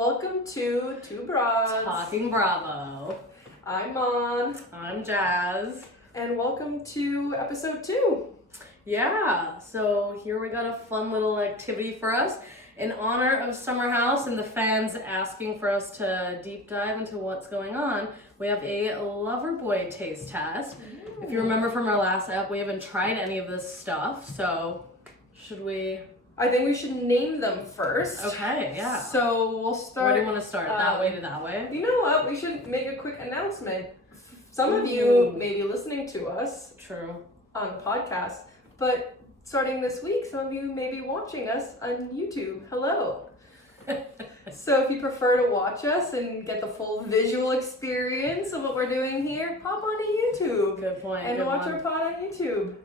welcome to Two Broads Talking Bravo. I'm Mon. I'm Jas. And welcome to episode 2. Yeah, so here we got a fun little activity for us in honor of Summer House and the fans asking for us to deep dive into what's going on. We have a Loverboy taste test. Ooh. If you remember from our last ep, we haven't tried any of this stuff, so should we? I think we should name them first. Okay, yeah. So we'll start. Where do you want to start? That way to that way? You know what? We should make a quick announcement. Some of you may be listening to us. True. On podcasts, but starting this week, some of you may be watching us on YouTube. Hello. So if you prefer to watch us and get the full visual experience of what we're doing here, pop onto YouTube. Good point. And watch our pod on YouTube.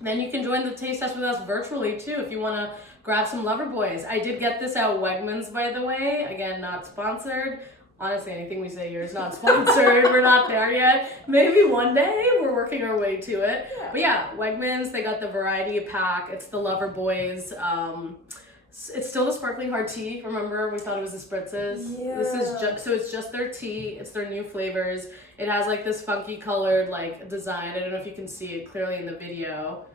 Then you can join the taste test with us virtually too if you want to grab some Loverboys. I did get this at Wegmans, by the way. Again, not sponsored. Honestly, anything we say here is not sponsored. We're not there yet. Maybe one day. We're working our way to it. Yeah. But yeah, Wegmans, they got the variety pack. It's the Loverboys. It's still the sparkling hard tea. Remember, we thought it was the spritzes. Yeah. This is just, so it's just their tea. It's their new flavors. It has like this funky colored like design. I don't know if you can see it clearly in the video.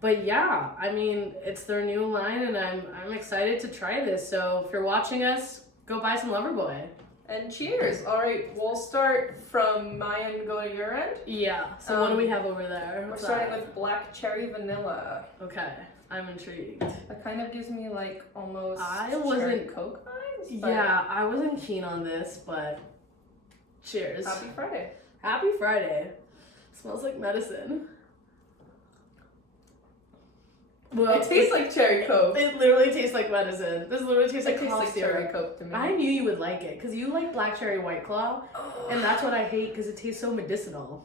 But yeah, I mean, it's their new line and I'm excited to try this. So if you're watching us, go buy some Loverboy. And cheers. All right, we'll start from my end and go to your end. Yeah. So what do we have over there? We're starting with black cherry vanilla. Okay. I'm intrigued. That kind of gives me like almost cherry Coke vibes. Yeah, I wasn't keen on this, but cheers. Happy Friday. Happy Friday. Smells like medicine. Well, it tastes like cherry Coke. It literally tastes like medicine. This literally tastes like cough syrup. Cherry Coke to me. I knew you would like it because you like black cherry White Claw, and that's what I hate because it tastes so medicinal.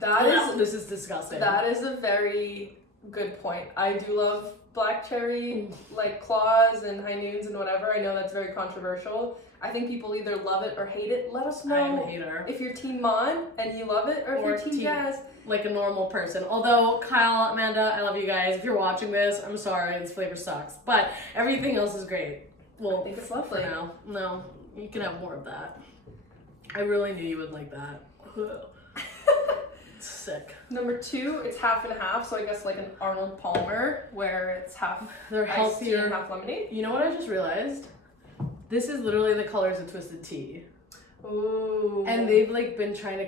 This is disgusting. That is a very good point. I do love black cherry like claws and high noons and whatever. I know that's very controversial. I think people either love it or hate it. Let us know I'm a hater. If you're Team Mon and you love it, or if you're Team Jas. Like a normal person. Although, Kyle, Amanda, I love you guys. If you're watching this, I'm sorry, this flavor sucks. But everything else is great. Well, I think it's lovely. For now. No, you can have more of that. I really knew you would like that. It's sick. Number 2, it's half and half, so I guess like an Arnold Palmer, where it's half They're healthier. And half lemonade. You know what I just realized? This is literally the colors of Twisted Tea. Ooh. And they've like been trying to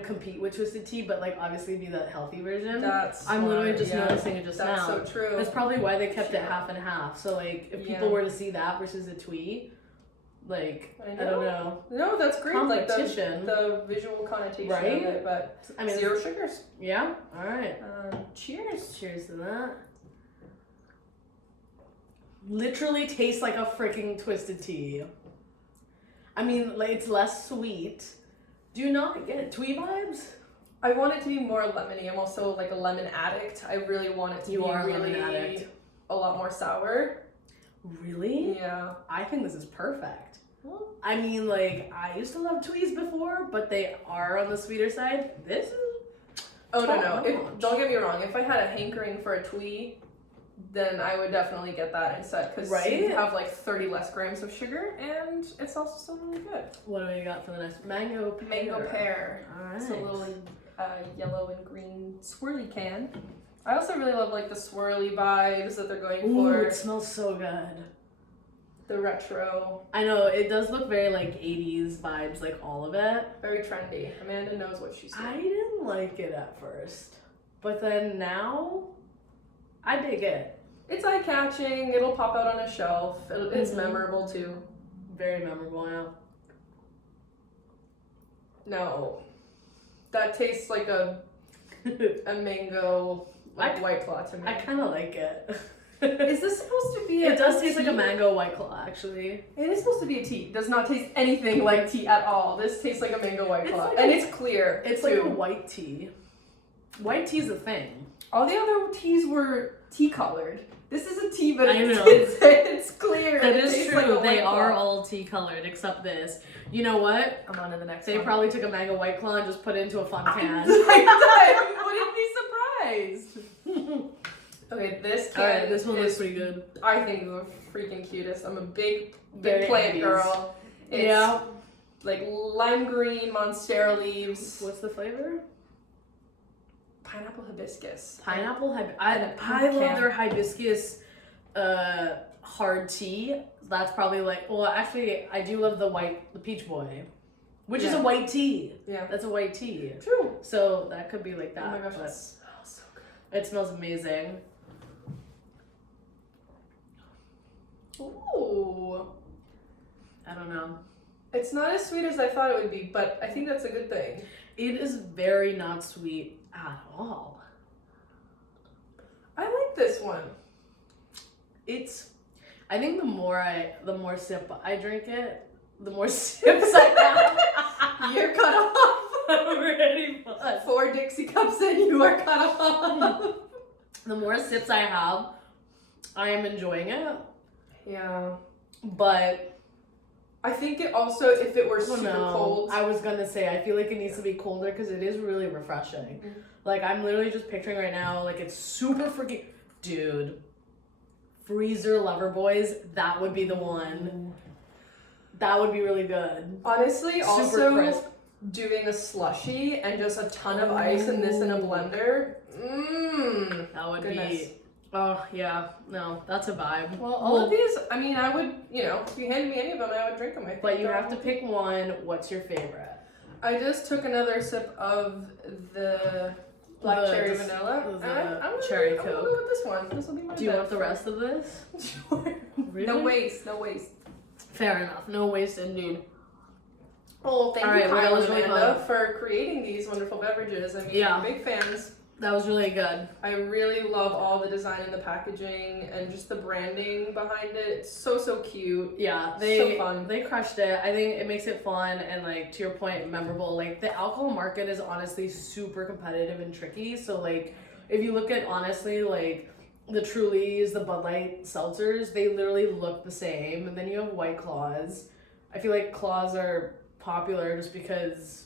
compete with Twisted Tea, but like obviously be that healthy version. I'm literally just noticing it just now. That's so true. That's probably why they kept it half and half. So like if people were to see that versus the Twee, like I don't know. No, that's great. Competition. Like the visual connotation right? of it, but I mean 0 sugars. Yeah. All right. Cheers. Cheers to that. Literally tastes like a freaking Twisted Tea. I mean, like, it's less sweet. Do you not get Twee vibes? I want it to be more lemony. I'm also like a lemon addict. I really want it to be really a lot more sour. Really? Yeah. I think this is perfect. Well, I mean, like, I used to love Twees before, but they are on the sweeter side. This is... Oh, no. Don't get me wrong. If I had a hankering for a Twee, then I would definitely get that instead, because you have like 30 less grams of sugar and it's also still really good. What do you got for the next? Mango pear. All right. It's a little yellow and green swirly can. I also really love like the swirly vibes that they're going for. It smells so good. The retro. I know, it does look very like 80s vibes, like all of it. Very trendy. Amanda knows what she's doing. I didn't like it at first, but then now I dig it. It's eye-catching. It'll pop out on a shelf. It's memorable too. Very memorable, yeah. No, that tastes like a mango White Claw to me. I kind of like it. Is this supposed to be? It does taste like a mango White Claw, actually. It is supposed to be a tea. It does not taste anything like tea at all. This tastes like a mango White Claw, and it's clear. It's like a white tea. White tea is a thing. All the other teas were tea colored. This is a tea, but it's clear. That is true. They are all tea colored except this. You know what? I'm on to the next one. They probably took a mango White Claw and just put it into a fun can. I wouldn't be surprised. Okay, this can. Alright, this one looks pretty good. I think the freaking cutest. I'm a big Very plant 80s. girl. It's Yeah. like lime green monstera leaves. What's the flavor? Pineapple hibiscus. I can. love their hibiscus hard tea. That's probably like, well, actually, I do love the peach boy, which is a white tea. Yeah. That's a white tea. True. So that could be like that. Oh my gosh, but it smells so good. it smells amazing. Ooh. I don't know. It's not as sweet as I thought it would be, but I think that's a good thing. It is very not sweet at all. I like this one. I think the more sip I drink it, the more sips I have. You're cut off. Already fun. 4 Dixie cups in, you are cut off. The more sips I have, I am enjoying it. Yeah. But I think it also, if it were super cold. I was gonna say, I feel like it needs to be colder because it is really refreshing. Mm-hmm. Like, I'm literally just picturing right now, like, it's super freaking... Dude. Freezer Loverboys, that would be the one. That would be really good. Honestly, Super also crisp. doing a slushie and just a ton of ice and this in a blender. Mmm. That would Goodness. be... Oh, yeah. No, that's a vibe. Well, all of these, I mean, I would, if you handed me any of them, I would drink them. I think But you have to pick one. What's your favorite? I just took another sip of the black cherry vanilla. I'm cherry gonna go Coke. with this one. This will be my Do you bet. want the rest of this? Sure. Really? No waste. Fair enough. No waste indeed. Well, thank All you, right, well, that Kyle was and really Amanda, fun. for creating these wonderful beverages. I mean, Yeah. I'm big fans. That was really good. I really love all the design and the packaging and just the branding behind it. It's so cute. Yeah, So fun. they crushed it. I think it makes it fun and, like, to your point, memorable. Like, the alcohol market is honestly super competitive and tricky. So, like, if you look at, honestly, like, the Trulies, the Bud Light seltzers, they literally look the same. And then you have White Claws. I feel like Claws are popular just because,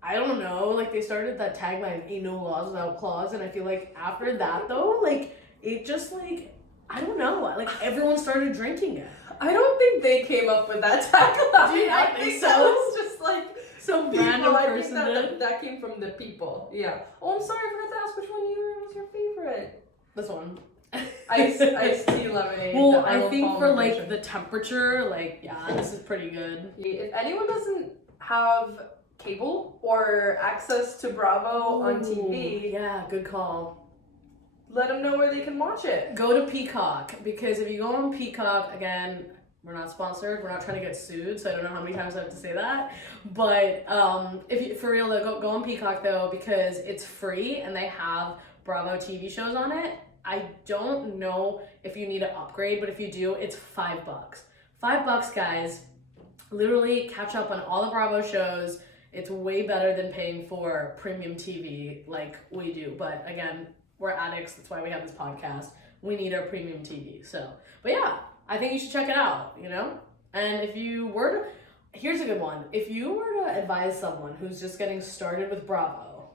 I don't know, like, they started that tagline, ain't no laws without claws, and I feel like after that, though, like, it just, like, I don't know, like, everyone started drinking it. I don't think they came up with that tagline. Do you not I think think so? that was just, like, Some people. random I person think did. that came from the people. Yeah. Oh, I'm sorry, I forgot to ask which one was your favorite. This one. Iced tea lemonade. Well, the I Arnold think Palmer for, like, version. the temperature, like, yeah, this is pretty good. If anyone doesn't have cable or access to Bravo on TV, Yeah, good call. let them know where they can watch it. Go to Peacock, because if you go on Peacock, again, we're not sponsored, we're not trying to get sued, so I don't know how many times I have to say that, but if you, for real though, go on Peacock though, because it's free and they have Bravo TV shows on it. I don't know if you need to upgrade, but if you do, it's $5. $5, guys. Literally catch up on all the Bravo shows. It's way better than paying for premium TV like we do. But again, we're addicts. That's why we have this podcast. We need our premium TV. So, but yeah, I think you should check it out, And if you were to, here's a good one. If you were to advise someone who's just getting started with Bravo,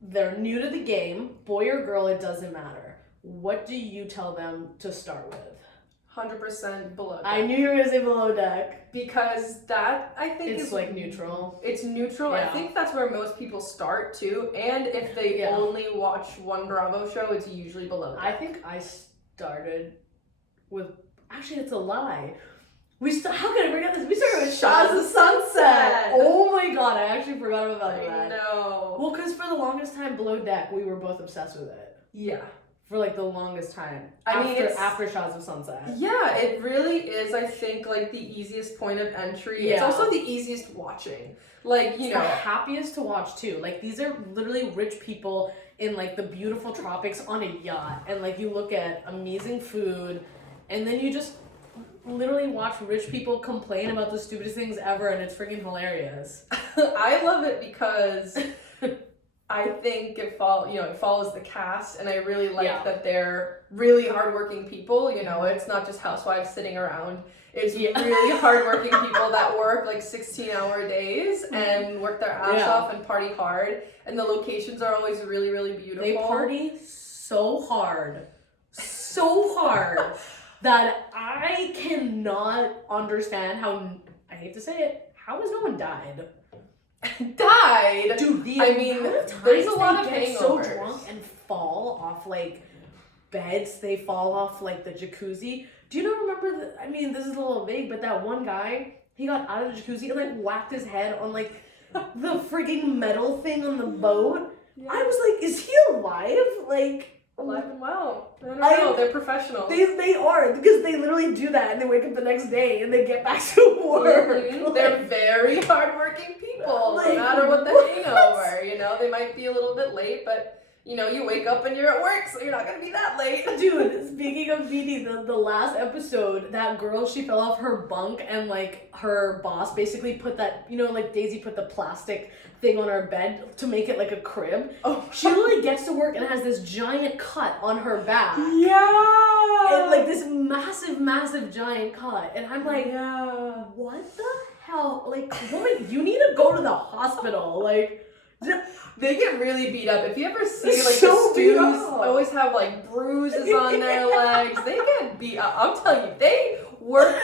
they're new to the game, boy or girl, it doesn't matter. What do you tell them to start with? 100% Below Deck. I knew you were gonna say Below Deck. Because that, I think, It's is like neutral. It's neutral. Yeah. I think that's where most people start too. And if they only watch one Bravo show, it's usually Below Deck. I think I started with. Actually, it's a lie. How can I forget this? We started with Jas and Sunset. Oh my god, I actually forgot about that. No. Well, because for the longest time, Below Deck, we were both obsessed with it. Yeah. For like the longest time. I mean, it's after Jas of Sunset. Yeah, it really is, I think, like the easiest point of entry. Yeah. It's also the easiest watching. Like, It's the happiest to watch too. Like, these are literally rich people in like the beautiful tropics on a yacht, and like you look at amazing food, and then you just literally watch rich people complain about the stupidest things ever, and it's freaking hilarious. I love it because I think it follows the cast, and I really like that they're really hardworking people. It's not just housewives sitting around. It's really hardworking people that work like 16-hour days and work their ass off and party hard. And the locations are always really, really beautiful. They party so hard that I cannot understand how, I hate to say it, how has no one died? Died? Dude, there's a lot of get so hangovers. drunk and fall off like beds, they fall off like the jacuzzi. Do you not remember this is a little vague, but that one guy, he got out of the jacuzzi and like whacked his head on like the frigging metal thing on the boat. Yeah. I was like, is he alive? Like, alive and well. I don't know. They're professionals. They are, because they literally do that and they wake up the next day and they get back to work. Mm-hmm. Like, they're very hardworking people, like, no matter what the hangover. You know, they might be a little bit late, but you know, you wake up and you're at work, so you're not gonna be that late. Dude, speaking of BD, the last episode, that girl, she fell off her bunk and like her boss basically put that, you know, like Daisy put the plastic thing on her bed to make it like a crib. Oh. She literally gets to work and has this giant cut on her back. Yeah. And like this massive giant cut. And I'm like, yeah, what the hell? Like, woman, you need to go to the hospital. Like, they get really beat up. If you ever see like so the stews, always have like bruises on their legs. They get beat up. I'm telling you, they work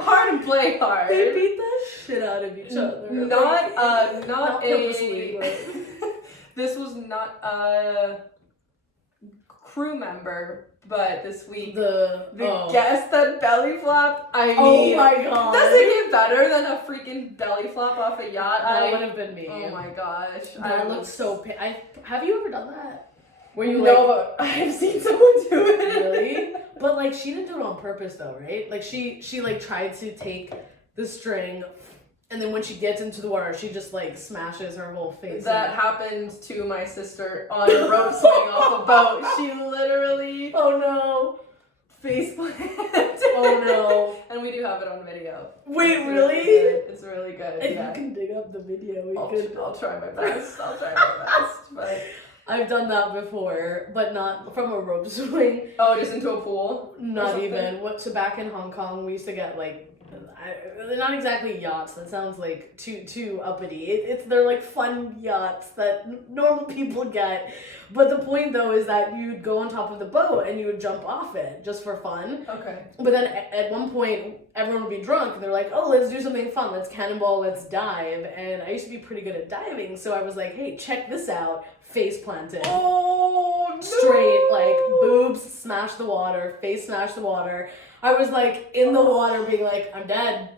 hard and play hard. They beat the shit out of each other. Not purposely, this was not a crew member, but this week the guest that belly flopped. I mean, oh my god, does it get better than a freaking belly flop off a yacht? That would have been me. Oh my gosh, that looks so. Have you ever done that? Where you know, I've seen someone do it. Really? But like, she didn't do it on purpose though, right? Like she like tried to take the string, and then when she gets into the water, she just like smashes her whole face. That happened to my sister on a rope swing off a boat. She literally, oh no, face planted. Oh no. And we do have it on video. Wait, really? It's really good. If you can dig up the video, I'll try my best. But I've done that before, but not from a rope swing. Oh, just into a pool? Not even. So back in Hong Kong, we used to get like, not exactly yachts. That sounds like too uppity. They're like fun yachts that normal people get. But the point though is that you'd go on top of the boat and you would jump off it just for fun. Okay. But then at one point, everyone would be drunk and they're like, oh, let's do something fun. Let's cannonball, let's dive. And I used to be pretty good at diving, so I was like, hey, check this out. Face planted. Oh, no. Straight, like boobs smash the water, face smash the water. I was like in the water being like, I'm dead.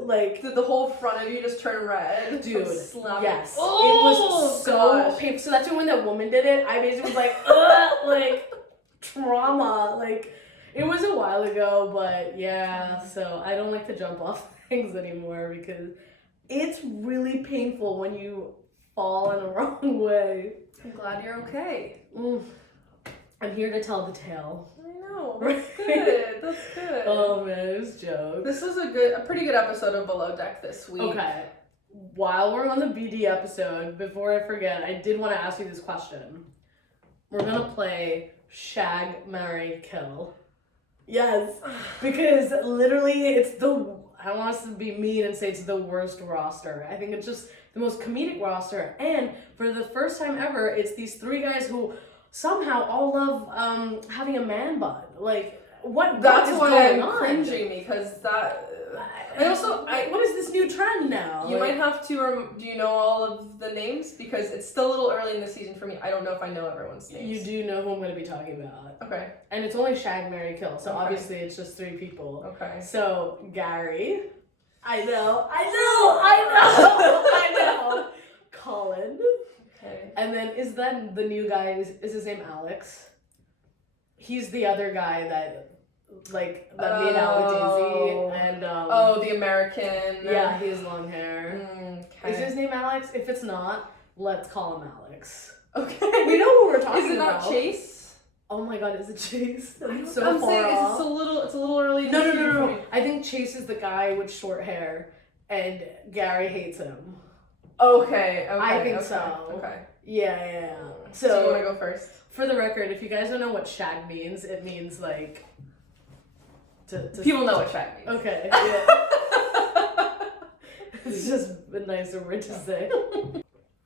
Like, did the whole front of you just turn red? Dude, yes. Oh, it was so painful. So that's when that woman did it. I basically was like, like trauma. Like, it was a while ago, but yeah. So I don't like to jump off things anymore because it's really painful when you fall in the wrong way. I'm glad you're okay. I'm here to tell the tale. I know. That's good. That's good. Oh man, it was jokes. This was a pretty good episode of Below Deck this week. Okay. While we're on the BD episode, before I forget, I did want to ask you this question. We're gonna play Shag, Marry, Kill. Yes. Because literally it's I don't want us to be mean and say it's the worst roster. I think it's just the most comedic roster. And for the first time ever, it's these three guys who somehow all love having a man bun. Like, that's what is why going I'm on? cringing, because that... And also, what is this new trend now? You might have to... do you know all of the names? Because it's still a little early in the season for me. I don't know if I know everyone's names. You do know who I'm going to be talking about. Okay. And it's only Shag, Marry, Kill. So obviously it's just three people. Okay. So, Gary. I know. Colin. Okay. And then is that the new guy, is his name Alex? He's the other guy that made out with Daisy and the American. Yeah, he has long hair. Okay. Is his name Alex? If it's not, let's call him Alex. Okay. We know who we're talking about. Is it not Chase? Oh my god, is it Chase? I'm saying it's a little early. No. I think Chase is the guy with short hair and Gary hates him. Okay. I think so. Okay. Yeah. So you want to go first? For the record, if you guys don't know what shag means, it means like people know what shag means. Okay. Yeah. It's just a nicer word to say.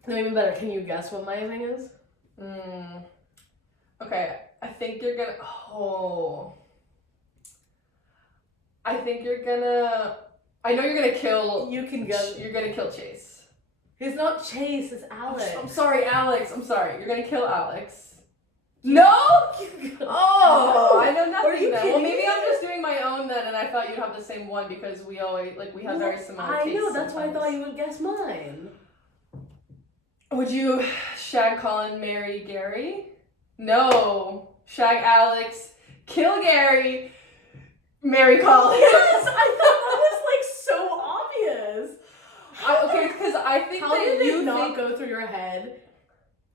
No, even better. Can you guess what my thing is? Okay, I think you're gonna. Oh. I think you're gonna. I know you're gonna kill. You can go. You're gonna kill Chase. He's not Chase, it's Alex. I'm sorry, Alex. I'm sorry. You're gonna kill Alex. No? Oh, I know Are nothing you then. kidding Well, maybe me? I'm just doing my own then, and I thought you'd have the same one because we always we have very similar tastes. I know, that's why I sometimes. thought you would guess mine. Would you shag Colin, marry Gary? No. Shag Alex, kill Gary, marry Colin. Yes, I thought that was like so obvious. Okay, because I think How that did you it not think. go through your head?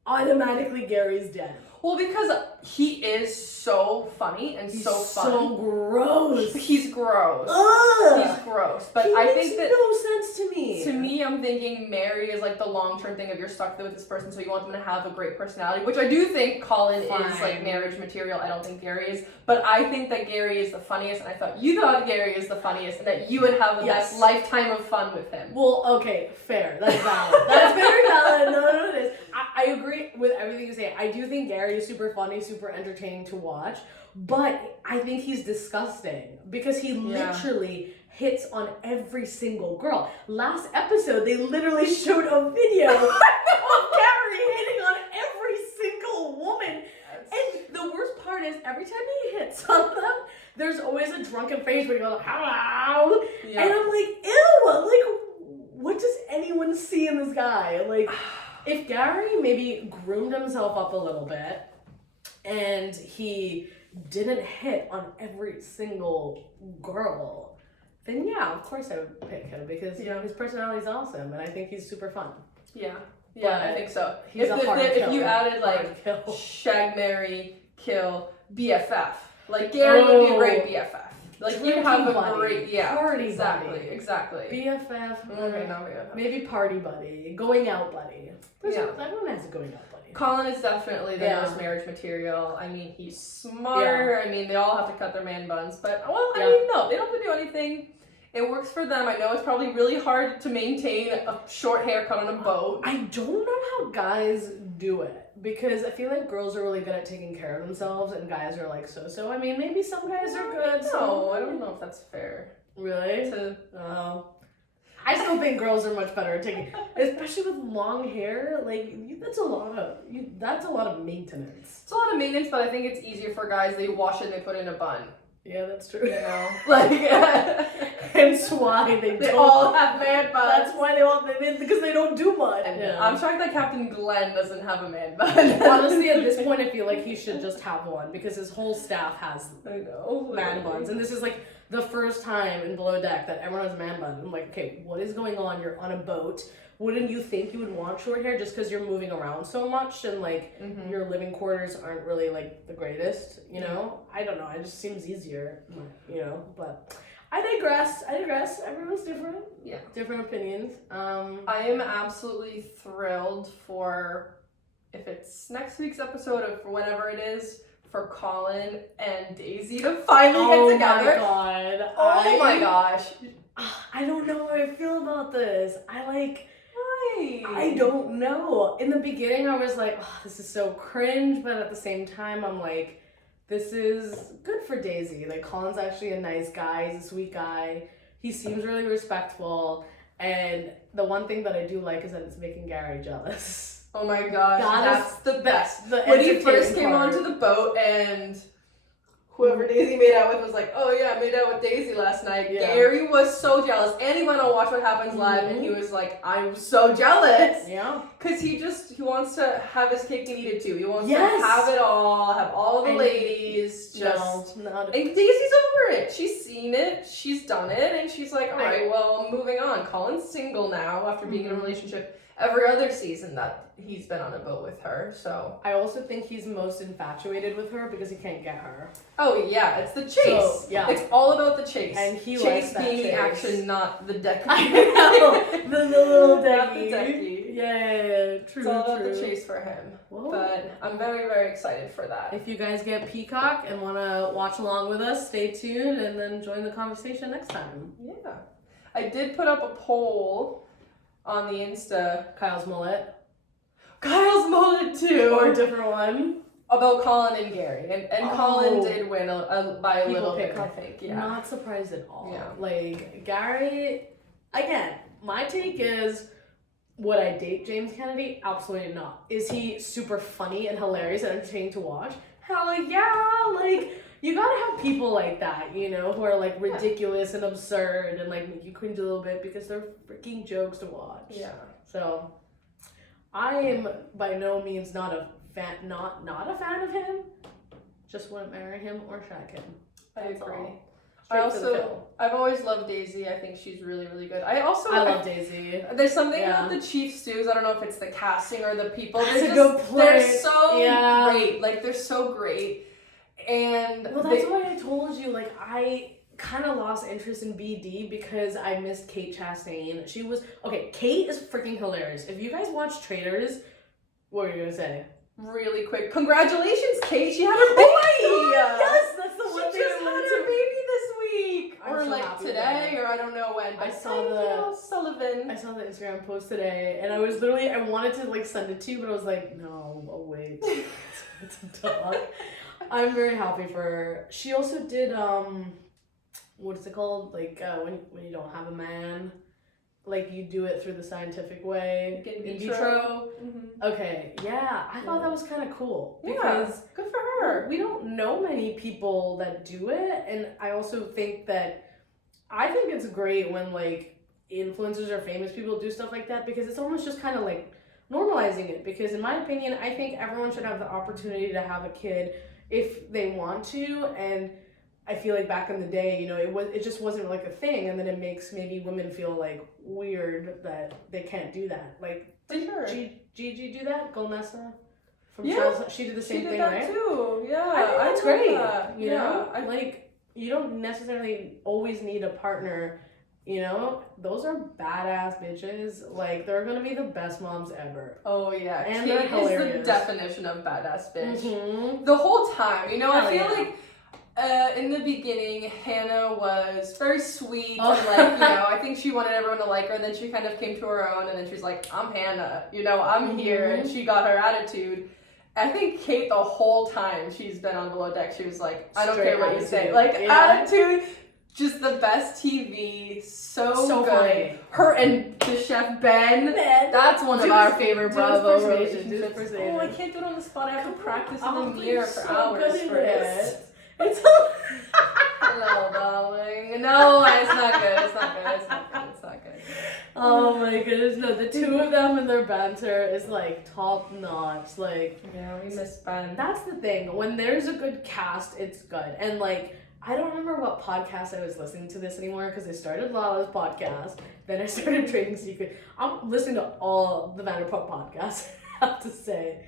Automatically, Gary's dead. Well, because he is so funny and He's so fun. so gross. He's gross. Ugh. He's gross. But He I makes think that no sense to me. to me, I'm thinking marry is like the long-term thing of you're stuck with this person, so you want them to have a great personality, which I do think Colin is like Fine. marriage material. I don't think Gary is, but I think that Gary is the funniest, and I thought you thought Gary is the funniest, and that you would have the Yes. best lifetime of fun with him. Well, okay, fair. That's valid. That's very valid. No, it is. I agree with everything you say. I do think Gary is super funny, super entertaining to watch, but I think he's disgusting because he literally hits on every single girl. Last episode, they literally showed a video of Gary hitting on every single woman. And the worst part is, every time he hits on them, there's always a drunken face where he goes, hello. Yeah. And I'm like, ew, like, what does anyone see in this guy? Like, if Gary maybe groomed himself up a little bit and he didn't hit on every single girl, then yeah, of course I would pick him because you know his personality is awesome and I think he's super fun. Yeah, But I think so. He's a hard If you killer. added like Hard kill. shag, marry, kill, BFF, like Gary would be a great BFF. Like you'd have a Buddy. great Party exactly, buddy. exactly. BFF, Okay, no BFF. maybe party buddy, going out buddy. Yeah. Everyone has a going out buddy. Colin is definitely the most marriage material. I mean, he's smart. I mean, they all have to cut their man buns, but well, I mean, no, they don't have to do anything. It works for them. I know it's probably really hard to maintain a short haircut on a boat. I don't know how guys do it because I feel like girls are really good at taking care of themselves and guys are like so. I mean, maybe some guys are good. No, I don't know if that's fair. Really? I still think girls are much better at taking, especially with long hair. Like that's a lot of maintenance. It's a lot of maintenance, but I think it's easier for guys. They wash it and they put it in a bun. Yeah, that's true. You know, like hence why they all have man buns. That's why they all because they don't do much. I'm shocked that Captain Glenn doesn't have a man bun. Honestly, at this point, I feel like he should just have one because his whole staff has man buns, and this is like the first time in Below Deck that everyone has a man bun. I'm like, okay, what is going on? You're on a boat. Wouldn't you think you would want short hair just because you're moving around so much and like your living quarters aren't really like the greatest, you know? I don't know. It just seems easier, you know? But I digress. Everyone's different. Yeah. Different opinions. I am absolutely thrilled for if it's next week's episode or for whenever it is for Colin and Daisy to finally get together. Oh my gosh. Oh my gosh. I don't know how I feel about this. Why? I don't know. In the beginning, I was like, oh, this is so cringe, but at the same time, I'm like, this is good for Daisy. Like, Colin's actually a nice guy. He's a sweet guy. He seems really respectful. And the one thing that I do like is that it's making Gary jealous. Oh my gosh, that's the best. The When he first entertaining came part. onto the boat and whoever Daisy made out with was like, oh yeah, I made out with Daisy last night. Yeah. Gary was so jealous. And he went on Watch What Happens Live and he was like, I'm so jealous. Yeah. Because he wants to have his cake and eat it too. He wants Yes. to have it all, have all the And ladies. Just No. And Daisy's over it. She's seen it. She's done it. And she's like, all right, well, I'm moving on. Colin's single now after being in a relationship every other season that he's been on a boat with her. So I also think he's most infatuated with her because he can't get her. oh yeah, it's the chase. So, yeah. It's all about the chase. And he chase likes that being the chase. action, not the deck. I know. The little Not the decky. decky. Yeah, true, It's all about true. the chase for him. Whoa. But I'm very, very excited for that. If you guys get Peacock and want to watch along with us, stay tuned and then join the conversation next time. Yeah. I did put up a poll on the Insta. Kyle's mullet. Kyle's mullet too. Or a different one. about Colin and Gary, and Colin did win by a little bit, I think. Yeah. Not surprised at all. Yeah. Like, Gary, again, my take is, would I date James Kennedy? Absolutely not. Is he super funny and hilarious and entertaining to watch? Hell yeah! Like, you gotta have people like that, you know, who are like ridiculous and absurd and like make you cringe a little bit because they're freaking jokes to watch. Yeah. So, I am by no means not a fan of him. Just wouldn't marry him or shag him. I agree. All. I've always loved Daisy. I think she's really, really good. I love Daisy. There's something about the Chief Stews. I don't know if it's the casting or the people. They're so great. Like, they're so great. And well, that's why I told you, like, I kind of lost interest in BD because I missed Kate Chastain. Kate is freaking hilarious. If you guys watch Traitors, what were you gonna say? Really quick, congratulations, Kate! She had her baby. Oh yes, that's the one she thing just had her baby this week, or so like today, or I don't know when. I saw Sullivan. I saw the Instagram post today, and I wanted to like send it to you, but I was like, no, I'll wait. It's a dog. I'm very happy for her. She also did what's it called? Like when you don't have a man, like you do it through the scientific way. In vitro. Mm-hmm. Okay, yeah, I thought that was kind of cool because good for her. We don't know many people that do it, and I also think it's great when like influencers or famous people do stuff like that because it's almost just kind of like normalizing it. Because in my opinion, I think everyone should have the opportunity to have a kid if they want to, and I feel like back in the day, you know, it just wasn't like a thing, and then it makes maybe women feel like weird that they can't do that. Like, did Gigi do that? Gomesa from Charles, she did the same thing, right? Too. Yeah, I think that's great. That. You know, you don't necessarily always need a partner. You know, those are badass bitches. Like, they're gonna be the best moms ever. Oh yeah, and Kate they're hilarious. Is the definition of badass bitch. Mm-hmm. The whole time, you know, I feel like. In the beginning, Hannah was very sweet and like, you know, I think she wanted everyone to like her, and then she kind of came to her own, and then she's like, I'm Hannah, you know, I'm here, and she got her attitude. I think Kate, the whole time she's been on Below Deck, she was like, I don't care what you say. Like, attitude, just the best TV, so good. Funny. Her and the chef Ben, that's one of our favorite Bravo relationships. Oh, I can't do it on the spot, I have to practice in the mirror for hours for this. Hello, darling. No, it's not good. Oh my goodness, no, the two of them and their banter is like top notch. Like, yeah, we miss Ben. That's the thing. When there's a good cast, it's good. And like, I don't remember what podcast I was listening to this anymore because I started Lala's podcast, then I started Trading Secret. I'm listening to all the Vanderpump podcasts, I have to say.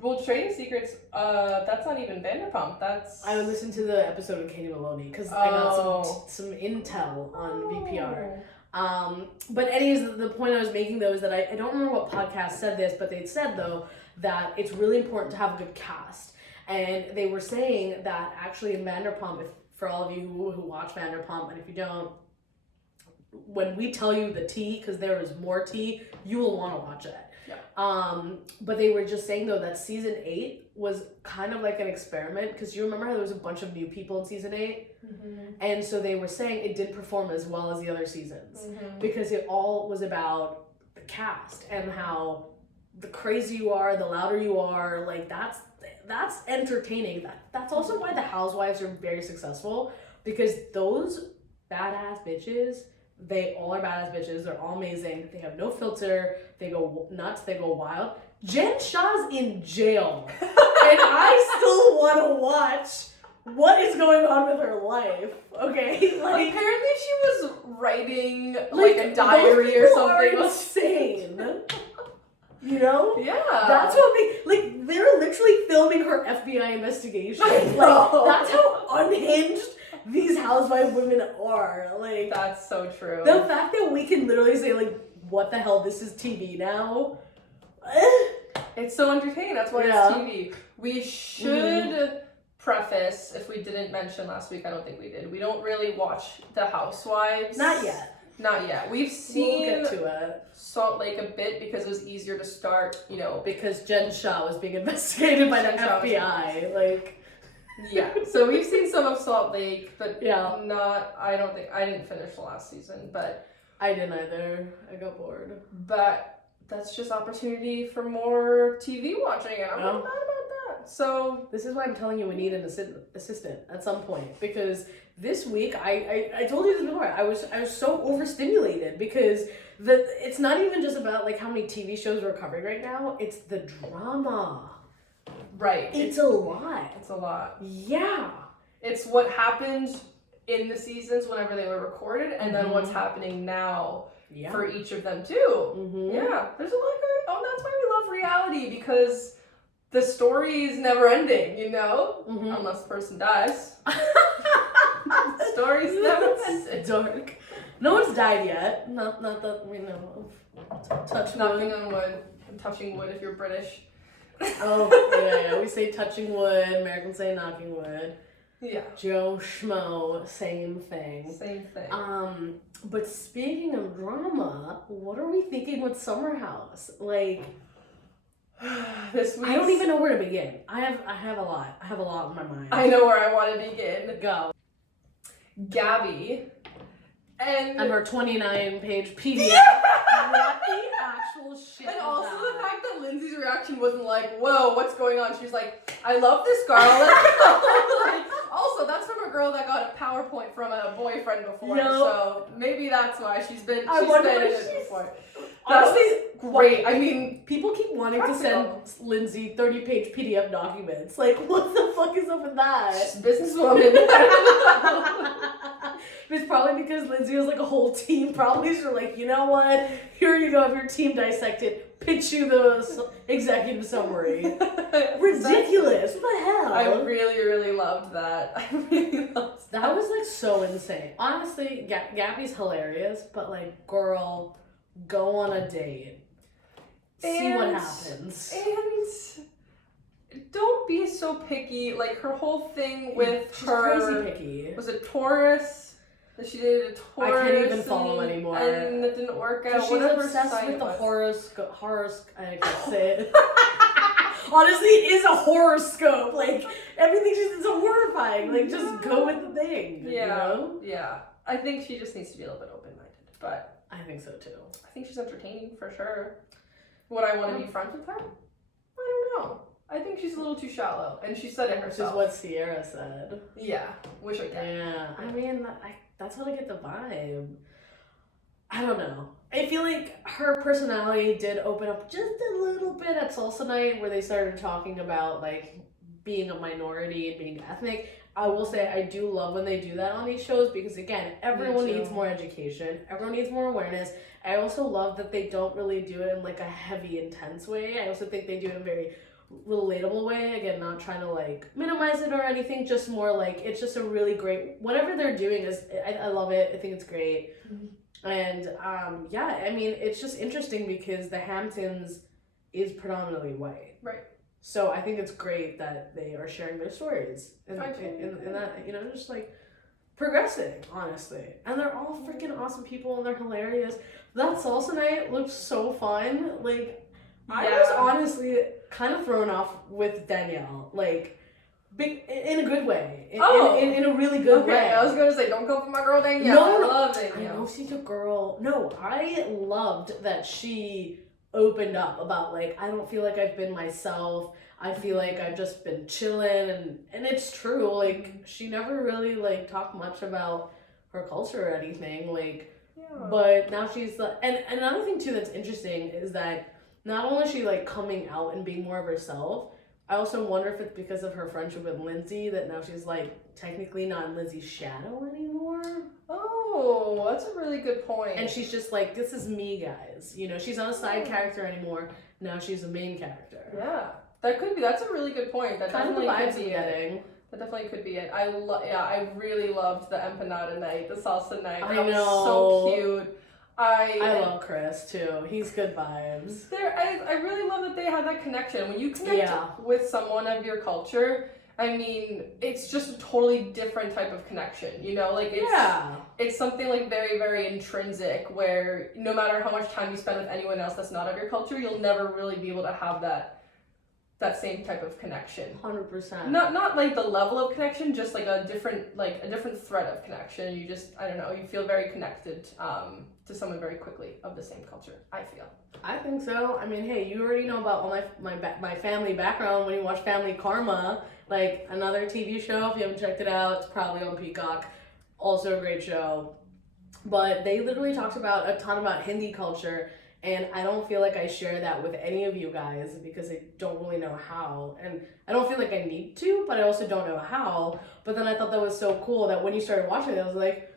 Well, Trading Secrets, that's not even Vanderpump. I would listen to the episode with Katie Maloney because I got some intel on VPR. But anyways, the point I was making though is that I don't remember what podcast said this, but they said though that it's really important to have a good cast. And they were saying that actually in Vanderpump, for all of you who watch Vanderpump, and if you don't, when we tell you the tea, because there is more tea, you will want to watch it. Yeah. But they were just saying though that season 8 was kind of like an experiment because you remember how there was a bunch of new people in season 8, and so they were saying it didn't perform as well as the other seasons because it all was about the cast and how the crazier you are, the louder you are. Like that's entertaining. That's also why the Housewives are very successful because those badass bitches. They all are badass bitches. They're all amazing. They have no filter. They go nuts. They go wild. Jen Shah's in jail. And I still want to watch what is going on with her life. Okay? Like, apparently she was writing like a diary or something. Are insane. You know? Yeah. That's what they're literally filming her FBI investigation. Like, that's how unhinged these housewife women are. Like, that's so true. The fact that we can literally say like, what the hell, this is TV now? It's so entertaining. That's why it's TV. We should preface, if we didn't mention last week, I don't think we did. We don't really watch The Housewives. Not yet. Not yet. We've We'll seen get to it. Salt Lake a bit because it was easier to start, you know. Because Jen Shaw was being investigated by the Jen Shaw was- FBI. Like, Yeah. So we've seen some of Salt Lake, but yeah. not, I don't think, I didn't finish the last season, but I didn't either. I got bored. But that's just opportunity for more TV watching, and I'm not mad about that. So this is why I'm telling you we need an assistant at some point, because this week I told you this before. I was so overstimulated because it's not even just about like how many TV shows we're covering right now. It's the drama. right, It's a lot. it's a lot. Yeah. It's what happened in the seasons whenever they were recorded, and then what's happening now Yeah. for each of them too. Mm-hmm. Yeah, there's a lot going on. That's why we love reality, because the story is never ending, you know? Mm-hmm. Unless the person dies. The story's never ending. Dark. No one's died yet. Not that we know of. Touch Knocking wood. on wood. I'm touching wood if you're British. Oh, yeah. We say touching wood. Americans say knocking wood. Yeah. Joe Schmo, same thing. Same thing. But speaking of drama, what are we thinking with Summer House? Like, This week. I don't even know where to begin. I have a lot. I have a lot in my mind. I know where I want to begin. Go. Gabby. And her 29-page PDF. What the actual shit? And is also that? the fact that Lindsay's reaction wasn't like, whoa, what's going on? She was like, I love this girl. Like, also, that's from a girl that got a PowerPoint from a boyfriend before. No. So maybe that's why she's been in it before. Honestly, That's great. I mean, people keep wanting to send Lindsay 30-page PDF documents. Like, what the fuck is up with that? she's a businesswoman. It's probably because Lindsay has like a whole team. Probably she's like, you know what? Here you go. Have your team dissected. Pitch you the executive summary. Ridiculous. What the hell? I really, really loved that. I really loved that was like so insane. Honestly, Gabby's hilarious, but like, girl, go on a date. See what happens. And don't be so picky. Like, her whole thing with She's her crazy picky. was a Taurus. That she did a Taurus. I can't even follow anymore. And it didn't work out. She's Whatever obsessed sign with it the was. horoscope. I can't say it. Honestly, it is a horoscope. Like, everything is so horrifying. Like, just go with the thing. Yeah. You know? Yeah. I think she just needs to be a little bit open-minded. But I think so too. I think she's entertaining for sure. Would I want to be friends with her? I don't know. I think she's a little too shallow, and she said it Which is herself. what Sierra said. Yeah, wish I could. Yeah, I mean, that's what I get the vibe. I don't know. I feel like her personality did open up just a little bit at Salsa Night, where they started talking about like being a minority and being ethnic. I will say I do love when they do that on these shows, because again, everyone needs more education. Everyone needs more awareness. I also love that they don't really do it in like a heavy, intense way. I also think they do it in a very relatable way. Again, not trying to like minimize it or anything, just more like it's just a really great, whatever they're doing is, I love it. I think it's great. And yeah, I mean, it's just interesting because the Hamptons is predominantly white. Right. So I think it's great that they are sharing their stories and that, you know, just like progressing, honestly. And they're all freaking awesome people and they're hilarious. That Salsa Night looked so fun. Like, I was honestly kind of thrown off with Danielle. Like, big in a good way. In a really good way. I was going to say, don't go for my girl Danielle. I love Danielle. I know she's a girl. No, I loved that she opened up about like, I don't feel like I've been myself. I feel like I've just been chilling, and it's true. Like, she never really like talked much about her culture or anything. Like, but now she's like, and another thing too that's interesting is that not only is she like coming out and being more of herself, I also wonder if it's because of her friendship with Lindsay that now she's like technically not in Lindsay's shadow anymore. Oh, that's a really good point. And she's just like, this is me, guys. You know, she's not a side character anymore. Now she's a main character. Yeah, that could be. That's a really good point. That kind of the definitely vibes could be getting. it. That definitely could be it. I really loved the empanada night, the salsa night. I That was know. so cute. I love Chris too. He's good vibes. I really love that they had that connection. When you connect with someone of your culture, I mean, it's just a totally different type of connection, you know? Like, it's something, like, very, very intrinsic, where no matter how much time you spend with anyone else that's not of your culture, you'll never really be able to have that same type of connection. 100%. Not like the level of connection, just like a different thread of connection. You just, I don't know, you feel very connected to someone very quickly of the same culture, I feel. I think so. I mean, hey, you already know about all my family background when you watch Family Karma, like another TV show. If you haven't checked it out, it's probably on Peacock. Also a great show. But they literally talked about a ton about Hindi culture, and I don't feel like I share that with any of you guys because I don't really know how. And I don't feel like I need to, but I also don't know how. But then I thought that was so cool that when you started watching it, I was like,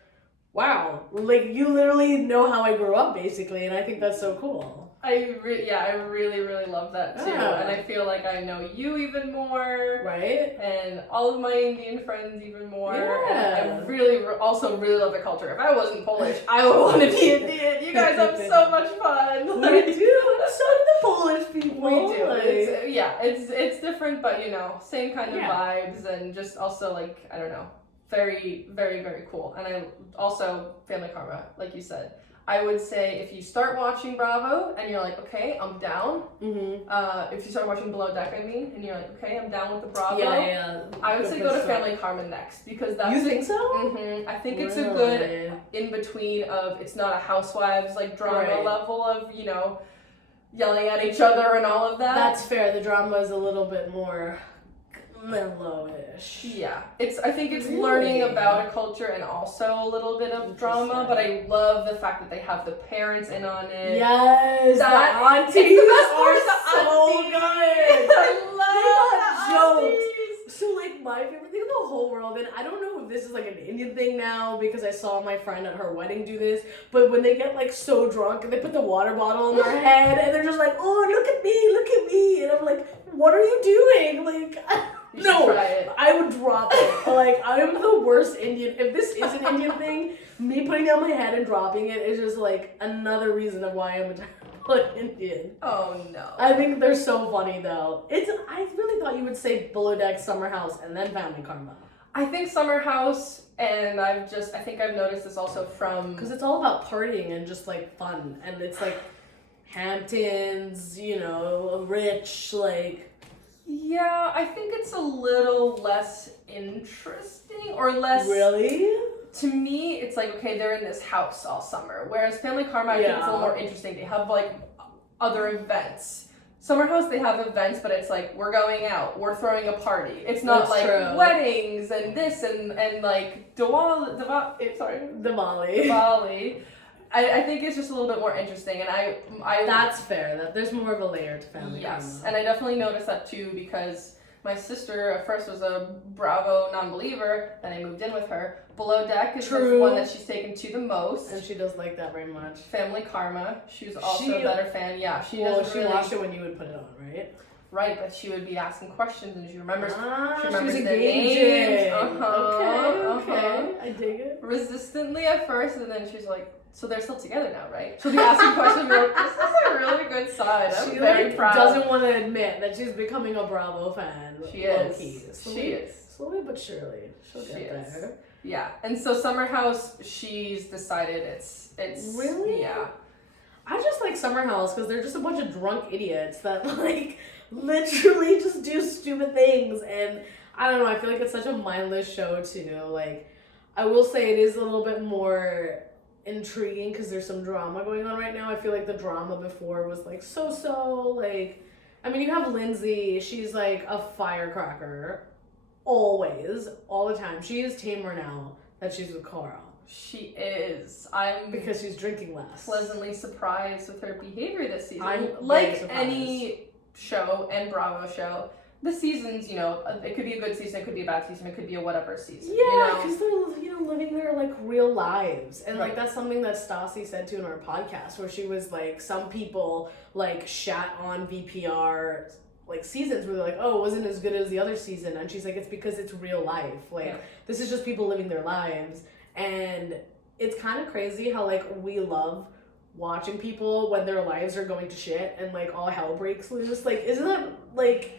wow, like you literally know how I grew up basically, and I think that's so cool. I really, really love that too. Yeah. And I feel like I know you even more. Right? And all of my Indian friends even more. Yeah. And I really, also really love the culture. If I wasn't Polish, I would want to be Indian. You guys have so much fun. We do. So do the Polish people. We do. Like, It's different, but you know, same kind of vibes, and just also like, I don't know, very, very, very cool. And I also, Family Karma, like you said. I would say if you start watching Bravo and you're like, okay, I'm down. If you start watching Below Deck, I mean, and you're like, okay, I'm down with the Bravo. Yeah. I would say go to Family Karma next, because that's. You think so? I think it's a good in between of, it's not a housewives like drama level of, you know, yelling at each other and all of that. That's fair. The drama is a little bit more mellowish. Yeah, I think it's learning about a culture and also a little bit of drama, but I love the fact that they have the parents in on it. Yes, the aunties are so good. I love jokes. So like my favorite thing in the whole world, and I don't know if this is like an Indian thing now because I saw my friend at her wedding do this, but when they get like so drunk and they put the water bottle on their head and they're just like, oh, look at me, and I'm like, what are you doing? Like, no, I would drop it. Like, I'm the worst Indian. If this is an Indian thing, me putting down my head and dropping it is just like another reason of why I'm a terrible Indian. Oh no. I think they're so funny though. I really thought you would say Below Deck, Summer House, and then Family Karma. I think Summer House, and I think I've noticed this also from... Because it's all about partying and just like fun. And it's like Hamptons, you know, rich, like... Yeah, I think it's a little less interesting, or less... Really? To me, it's like, okay, they're in this house all summer. Whereas Family Karma, I think it's a little more interesting. They have like other events. Summer House, they have events, but it's like, we're going out, we're throwing a party. It's not weddings and this and like Diwali. I think it's just a little bit more interesting, and I that's fair. That there's more of a layer to Family Karma. Yes, and I definitely noticed that too, because my sister at first was a Bravo non-believer, then I moved in with her. Below Deck is the one that she's taken to the most, and she does like that very much. Family Karma, she was also a better fan. Yeah, she watched it when you would put it on, right? Right, but she would be asking questions, and she remembers. She remembers was the names. Okay, I dig it. Resistantly at first, and then she's like, so they're still together now, right? She'll be asking questions. Like, this is a really good side. I'm very proud. Doesn't want to admit that she's becoming a Bravo fan. She is. She is. Slowly but surely, she'll get there. Yeah, and so Summer House, she's decided it's really. Yeah. I just like Summer House because they're just a bunch of drunk idiots that like literally just do stupid things, and I don't know. I feel like it's such a mindless show too. Like, I will say it is a little bit more intriguing because there's some drama going on right now. I feel like the drama before was like so like, I mean, you have Lindsay, she's like a firecracker always, all the time. She is tamer now that she's with Carl. She is. Because she's drinking less. Pleasantly surprised with her behavior this season. I'm like any show and Bravo show, the seasons, you know, it could be a good season, it could be a bad season, it could be a whatever season. Yeah, because they're, you know, living their like real lives, and like that's something that Stassi said too in our podcast, where she was like, some people like shat on VPR like seasons where they're like, oh, it wasn't as good as the other season, and she's like, it's because it's real life. Like this is just people living their lives, and it's kind of crazy how like we love watching people when their lives are going to shit and like all hell breaks loose. Like, isn't that like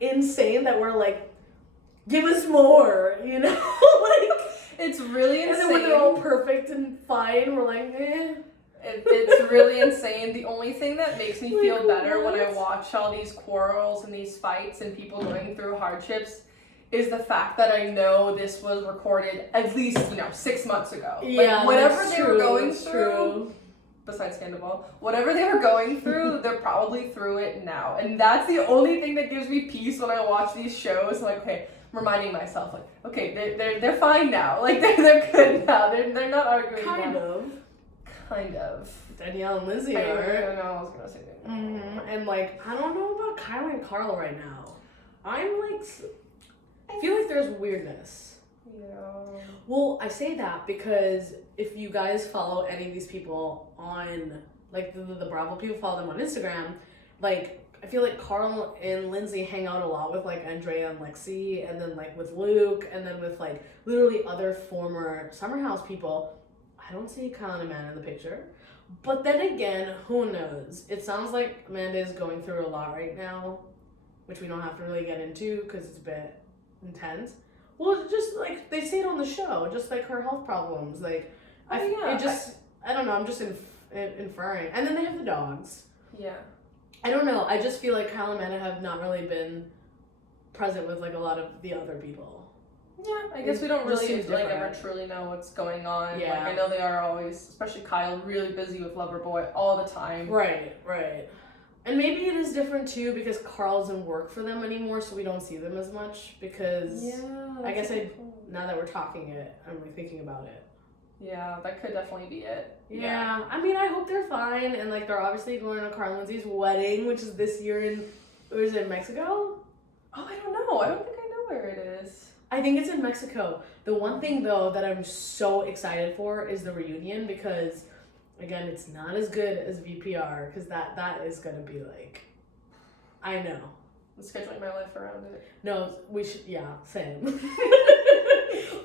insane that we're like give us more, you know? Like, it's really insane. And then when they're all perfect and fine, we're like, eh. It's really insane. The only thing that makes me feel better when I watch all these quarrels and these fights and people going through hardships is the fact that I know this was recorded at least, 6 months ago. Yeah, like, whatever that's they true, were going that's through, true. Besides Scandal, whatever they were going through, they're probably through it now. And that's the only thing that gives me peace when I watch these shows. I'm like, okay, reminding myself, like, okay, they're fine now. Like, they're good now. They're not arguing now. Kind of. Danielle and Lindsay are. I know, I was gonna say that. Mm-hmm. And like, I don't know about Kyle and Carl right now. I'm like, I feel like there's weirdness. Yeah. Well, I say that because if you guys follow any of these people on, like the Bravo people, follow them on Instagram, like, I feel like Carl and Lindsay hang out a lot with like Andrea and Lexi, and then like with Luke, and then with like literally other former Summer House people. I don't see Kyle and Amanda in the picture. But then again, who knows? It sounds like Amanda is going through a lot right now, which we don't have to really get into because it's a bit intense. Well, just like they say it on the show, just like her health problems. Like, I don't know, I'm just inferring. And then they have the dogs. Yeah. I don't know. I just feel like Kyle and Amanda have not really been present with like a lot of the other people. Yeah, I guess we don't really like ever truly know what's going on. Yeah. Like, I know they are always, especially Kyle, really busy with Loverboy all the time. Right. And maybe it is different too because Carl doesn't work for them anymore, so we don't see them as much. Because I guess now that we're talking it, I'm like thinking about it. Yeah, that could definitely be it. Yeah. I mean, I hope they're fine, and like they're obviously going to Carl and Lindsay's wedding, which is this year in Mexico? Oh, I don't know. I don't think I know where it is. I think it's in Mexico. The one thing, though, that I'm so excited for is the reunion because, again, it's not as good as VPR because that is going to be like, I know. I'm scheduling my life around it. No, we should, yeah, same.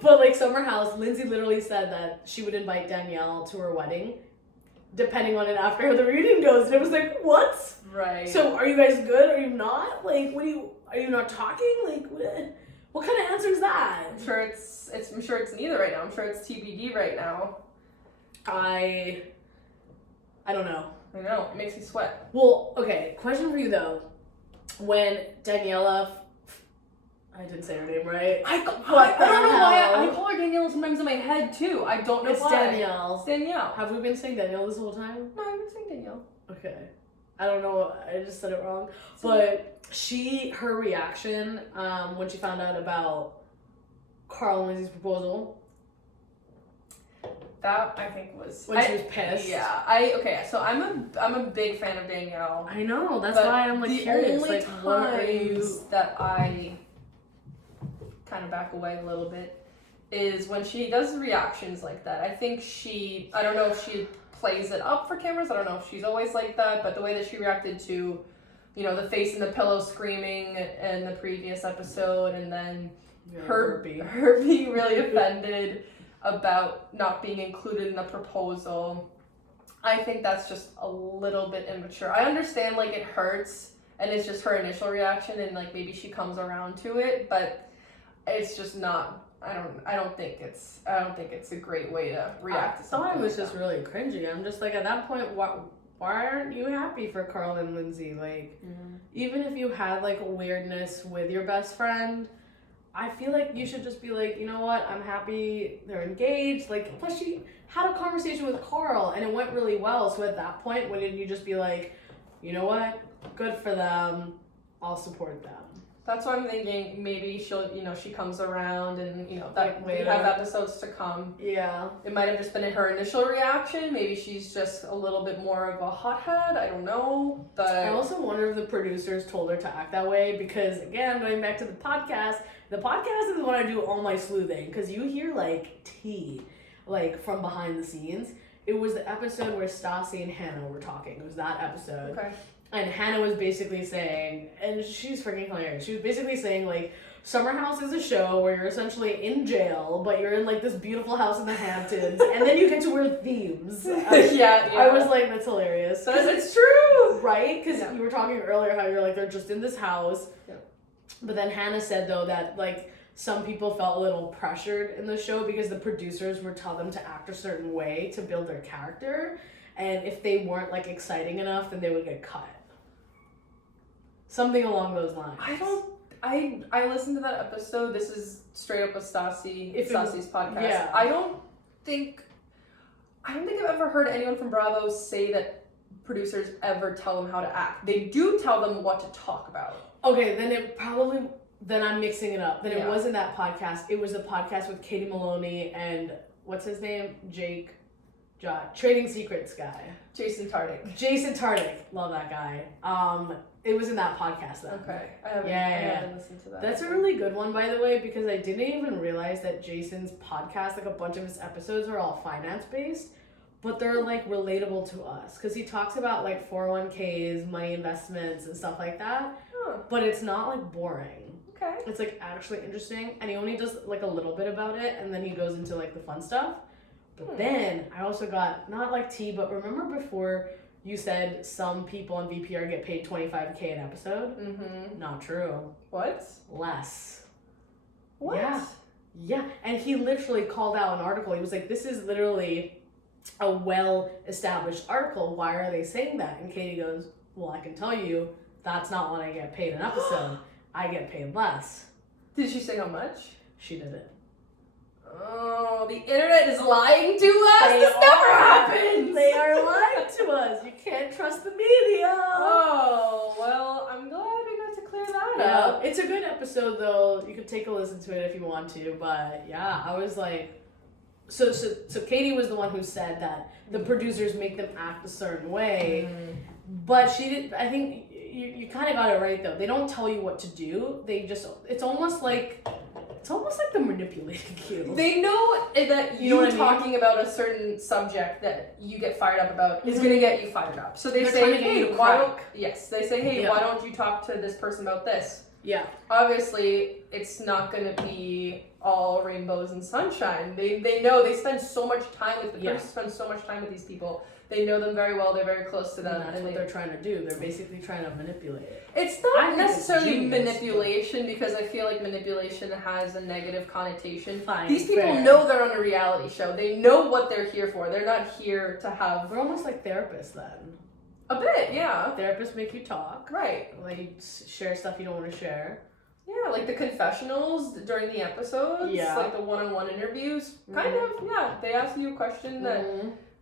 But, like, Summer House, Lindsay literally said that she would invite Danielle to her wedding, depending on it after how the reunion goes. And it was like, what? Right. So, are you guys good? Are you not? Like, are you not talking? Like, what kind of answer is that? I'm sure it's neither right now. I'm sure it's TBD right now. I don't know. I know. It makes me sweat. Well, okay. Question for you though. When Daniela, I didn't say her name right. I don't know why I call her Danielle sometimes in my head too. I don't know it's why. Danielle. It's Danielle. Have we been saying Danielle this whole time? No, I've been saying Danielle. Okay. I don't know. I just said it wrong. But her reaction when she found out about Carl and Lindsay's proposal. That I think was when she was pissed. Yeah. So I'm a big fan of Danielle. I know. That's why I'm like curious. The only like, what are you? That I kind of back away a little bit is when she does reactions like that. I think I don't know if she plays it up for cameras. I don't know if she's always like that, but the way that she reacted to, the face in the pillow screaming in the previous episode, and then her being really offended about not being included in the proposal. I think that's just a little bit immature. I understand like it hurts and it's just her initial reaction and like maybe she comes around to it, but it's just not. I don't think it's a great way to react to something. I thought it was just really cringy. I'm just like, at that point, why aren't you happy for Carl and Lindsay? Like, even if you had like a weirdness with your best friend, I feel like you should just be like, you know what? I'm happy they're engaged. Like, plus she had a conversation with Carl and it went really well. So at that point, wouldn't you just be like, you know what? Good for them. I'll support them. That's what I'm thinking. Maybe she'll, she comes around and, that we have episodes to come. Yeah. It might have just been her initial reaction. Maybe she's just a little bit more of a hothead. I don't know. But I also wonder if the producers told her to act that way because, again, going back to the podcast is when I do all my sleuthing because you hear, like, tea, like, from behind the scenes. It was the episode where Stassi and Hannah were talking. It was that episode. Okay. And Hannah was basically saying, and she's freaking hilarious, she was basically saying, like, Summer House is a show where you're essentially in jail, but you're in, like, this beautiful house in the Hamptons, and then you get to wear themes. Yeah. I was like, that's hilarious. It's true! Right? Because you were talking earlier how you're like, they're just in this house. Yeah. But then Hannah said, though, that, like, some people felt a little pressured in the show because the producers would tell them to act a certain way to build their character, and if they weren't like exciting enough, then they would get cut. Something along those lines. I listened to that episode. This is straight up with Stassi's podcast. Yeah. I don't think I've ever heard anyone from Bravo say that producers ever tell them how to act. They do tell them what to talk about. Okay, then I'm mixing it up. Then Yeah. it wasn't that podcast. It was a podcast with Katie Maloney and what's his name? Trading Secrets guy. Jason Tardik. Love that guy. It was in that podcast then. Okay. I haven't listened to that. That's a really good one, by the way, because I didn't even realize that Jason's podcast, like a bunch of his episodes are all finance based, but they're like relatable to us because he talks about like 401ks, money investments, and stuff like that. Huh. But it's not like boring. Okay. It's like actually interesting, and he only does like a little bit about it, and then he goes into like the fun stuff. But then I also got not like tea, but remember before you said some people on VPR get paid $25K an episode? Mm-hmm. Not true. What? Less. What? Yeah. And he literally called out an article. He was like, this is literally a well-established article. Why are they saying that? And Katie goes, well, I can tell you that's not what I get paid an episode. I get paid less. Did she say how much? She didn't. Oh, the internet is lying to us. This never happens. They are lying to us. You can't trust the media. Oh, well, I'm glad we got to clear that up. It's a good episode, though. You can take a listen to it if you want to. But yeah, I was like, so Katie was the one who said that the producers make them act a certain way, but she did. I think you kind of got it right though. They don't tell you what to do. It's almost like they're manipulating you. They know that You know what I mean? talking about a certain subject that you get fired up about is going to get you fired up. So they're trying say, to get hey, you to why don't... crack. Yes, they say, hey, why don't you talk to this person about this? Yeah. Obviously, it's not going to be all rainbows and sunshine. They know they spend so much time with the person, spend so much time with these people. They know them very well. They're very close to them. And that's what they're trying to do. They're basically trying to manipulate it. It's not necessarily genius, manipulation because I feel like manipulation has a negative connotation. Fine, These people fair. know they're on a reality show. They know what they're here for. They're not here to have... We're almost like therapists then. A bit, yeah. Therapists make you talk. Right. Like share stuff you don't want to share. Yeah, like the confessionals during the episodes. Yeah. Like the one-on-one interviews. Kind of, yeah. They ask you a question that...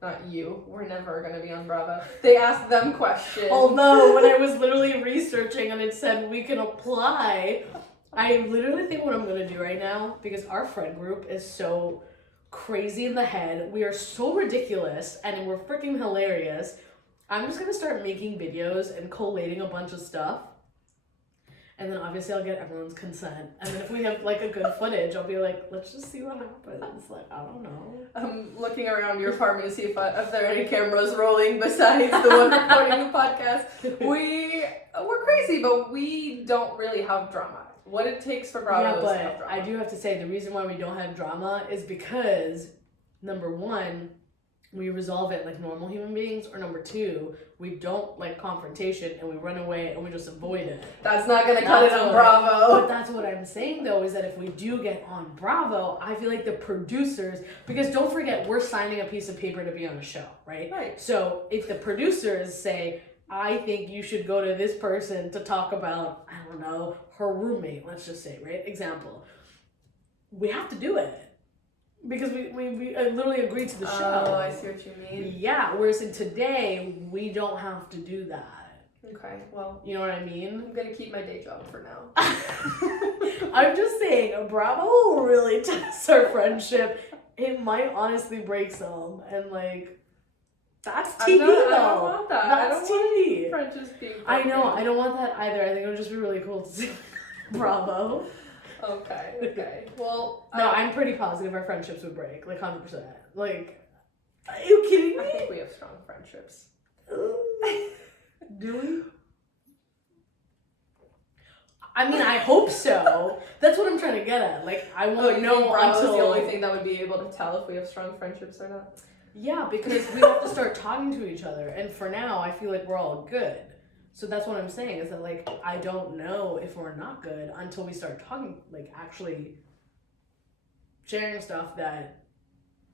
Not you. We're never going to be on Bravo. They ask them questions. Although, when I was literally researching and it said we can apply, I literally think what I'm going to do right now, because our friend group is so crazy in the head, we are so ridiculous, and we're freaking hilarious, I'm just going to start making videos and collating a bunch of stuff. And then obviously I'll get everyone's consent. And then if we have like a good footage, I'll be like, let's just see what happens. Like, I don't know. I'm looking around your apartment to see if there are any cameras rolling besides the one recording the podcast. We're crazy, but we don't really have drama. What it takes for Bravo is to have drama. I do have to say the reason why we don't have drama is because, number one, we resolve it like normal human beings, or number two, we don't like confrontation and we run away and we just avoid it. That's not gonna cut it on Bravo. But that's what I'm saying though, is that if we do get on Bravo, I feel like the producers, because don't forget, we're signing a piece of paper to be on a show, right? Right. So if the producers say, I think you should go to this person to talk about, I don't know, her roommate, let's just say, right? Example. We have to do it. Because we literally agreed to the show. Oh, I see what you mean. Yeah, whereas in today, we don't have to do that. Okay, well. You know what I mean? I'm gonna keep my day job for now. I'm just saying, Bravo will really test our friendship. It might honestly break some. And like, that's TV though. I don't want that. That's TV. Friendships being broken. I know, I don't want that either. I think it would just be really cool to see Bravo. Okay. Well, no, I'm pretty positive our friendships would break, like 100%. Like, are you kidding me? I think we have strong friendships. Do we? I mean, I hope so. That's what I'm trying to get at. Like, I won't know Bravo's until the only thing that would be able to tell if we have strong friendships or not. Yeah, because we have to start talking to each other, and for now, I feel like we're all good. So that's what I'm saying is that, like, I don't know if we're not good until we start talking, like, actually sharing stuff that,